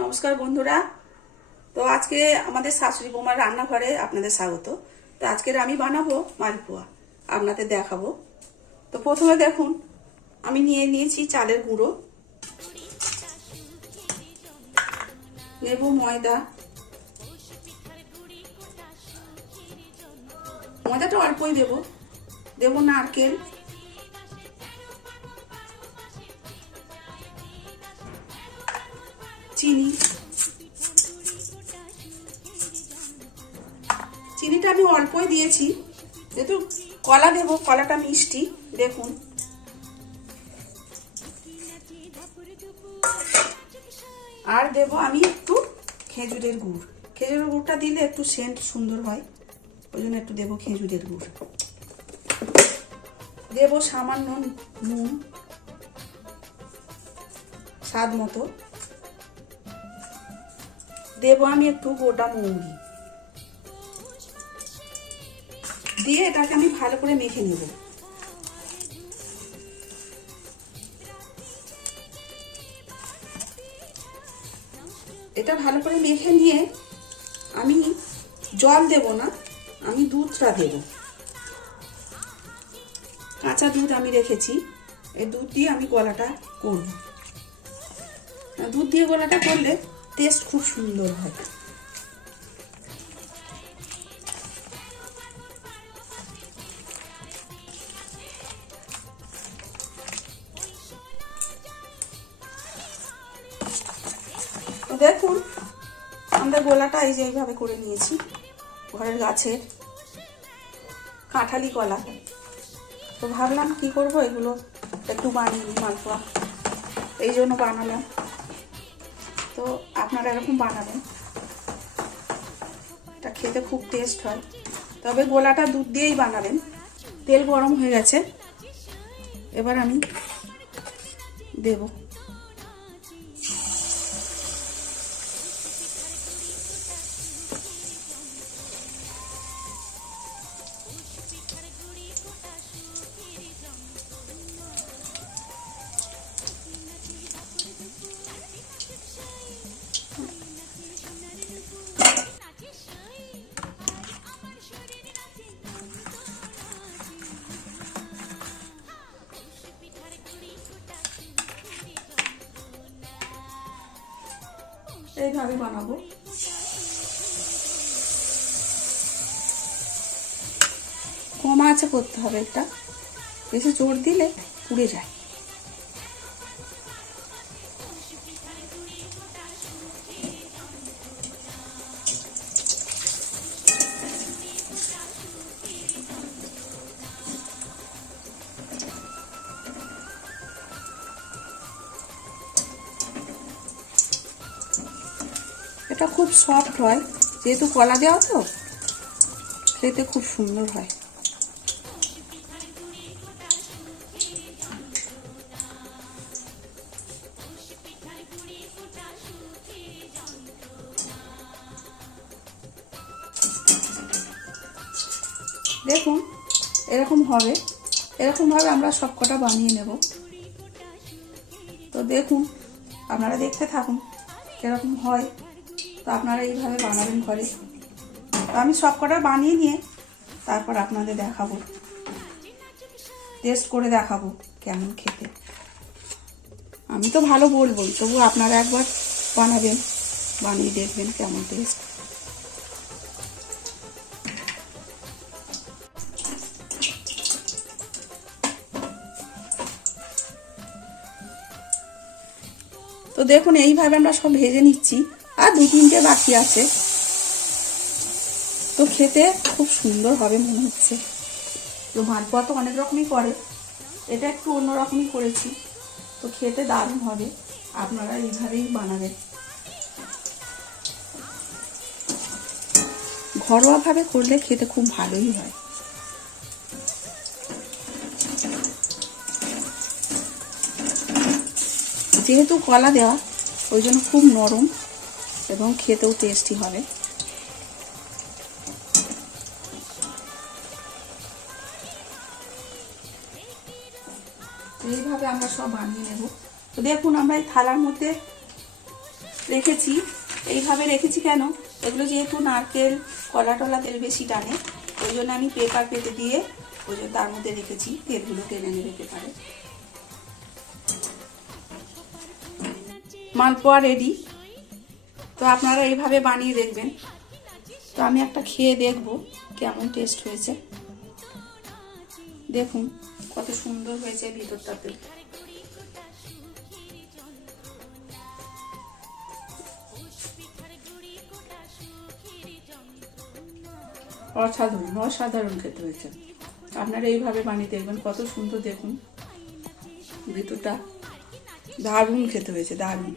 নমস্কার বন্ধুরা। তো আজকে আমাদের শাশুড়ি বৌমার রান্নাঘরে আপনাদের স্বাগত। তো আজকের আমি বানাবো মালপোয়া আপনাদের দেখাবো। তো প্রথমে দেখুন, আমি নিয়ে নিয়েছি চালের গুঁড়ো। নেব ময়দা। ময়দাটা অল্পই দেব। দেব নারকেল। চিনি। চিনিটা আমি অল্পই দিয়েছি। যেহেতু কলা দেবো, কলাটা মিষ্টি, দেখুন। আর দেব আমি একটু খেজুরের গুড়। খেজুরের গুড়টা দিলে একটু সেন্ট সুন্দর হয়। ওই জন্য একটু দেবো খেজুরের গুড়। দেবো সামান্য নুন, স্বাদ মতো। দেবো আমি একটু গোটা মৌরি দিয়ে এটাকে আমি ভালো করে মেখে নেব। এটা ভালো করে মেখে নিয়ে আমি জল দেব না, আমি দুধটা দেব। কাঁচা দুধ আমি রেখেছি, এই দুধ দিয়ে আমি গলাটা করব। দুধ দিয়ে গলাটা করলে টেস্ট খুব সুন্দর হয় দেখুন আমরা গোলাটা এই যে এইভাবে করে নিয়েছি, ঘরের গাছের কাঁঠালি কলা। তো ভাবলাম কি করব, এগুলো একটু বানিয়ে নিই মালপোয়া। এই জন্য বানালাম। তো আপনারা এরকম বানাবেন। এটা খেতে খুব টেস্ট হয়। তবে গোলাটা দুধ দিয়েই বানাবেন। তেল গরম হয়ে গেছে। এবার আমি দেব। এইভাবে বানাবো। কম আছে করতে হবে এটা বেশি জোর দিলে পুড়ে যায়। এটা খুব সফট হয়, যেহেতু কলা দেওয়া তো, খেতে খুব সুন্দর হয়। দেখুন, এরকম হবে। এরকমভাবে আমরা সবকটা বানিয়ে নেব। তো দেখুন, আপনারা দেখতে থাকুন, কীরকম হয়। তো আপনারা এইভাবে বানাবেন ঘরে। তো আমি সব কটা বানিয়ে নিয়ে তারপর আপনাদের দেখাবো। টেস্ট করে দেখাবো কেমন খেতে। আমি তো ভালো বলবোই, তবু আপনারা একবার বানাবেন, বানিয়ে দেখবেন কেমন টেস্ট। তো দেখুন, এইভাবে আমরা সব ভেজে নিচ্ছি। দু তিনটে বাকি আছে। তো খেতে খুব সুন্দর হবে মনে হচ্ছে। তো মালপোয়া তো অনেক রকমই করে। এটা একটু অন্য রকমই করেছি। তো খেতে দারুণ হবে। আপনারা এইভাবেই বানাবেন। ঘরোয়াভাবে করলে খেতে খুব ভালোই হয়। যেহেতু কলা দেওয়া, ওই জন্য খুব নরম। এবং খেতেও টেস্টি হবে। এইভাবে আমরা সব বানিয়ে নেব। তো দেখুন, আমরা এই থালার মধ্যে রেখেছি। এইভাবে রেখেছি কেন? এগুলো যেহেতু নারকেল কলা টলা তেল বেশি টানে, ওই জন্য আমি পেপার পেতে দিয়ে ওই জন্য তার মধ্যে রেখেছি, তেলগুলো টেনে নেবে পেপারে। মালপোয়া রেডি তো আপনারা এইভাবে বানিয়ে দেখবেন। তো আমি একটা খেয়ে দেখব কেমন টেস্ট হয়েছে। দেখুন কত সুন্দর হয়েছে ভিতরটাতে অসাধারণ অসাধারণ খেতে হয়েছে। আপনারা এইভাবে বানিয়ে দেখবেন, কত সুন্দর দেখুন। ভিতরটা দারুণ খেতে হয়েছে, দারুণ।